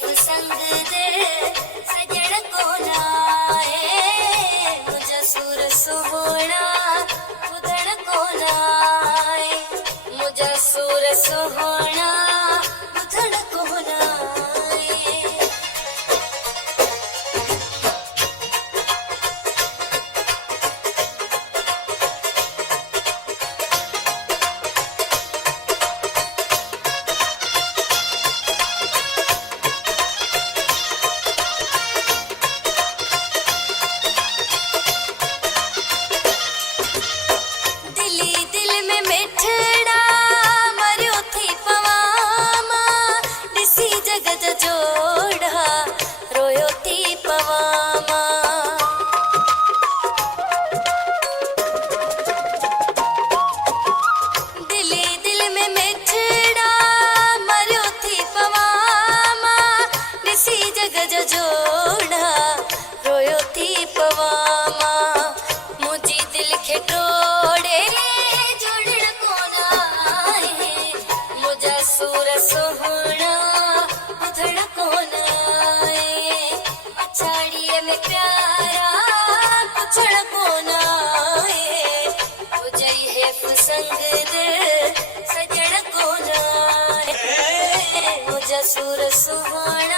पसंद दे सजण कोन आए मुझा सुर सुहोणा ॿुधण कोन आए मुझा सुर सुहोणा ॿुधण कोन आए। जोड़ा रोयो थी पवामा मुझी दिल के टोड़े जोड़न कोन आए मुझा सुर सुहोणा ॿुधण कोन आए पछाड़ीअ में प्यारा पुछण कोन आए तुझई है पसंद सजण कोन आए मुझा सुर सुहोणा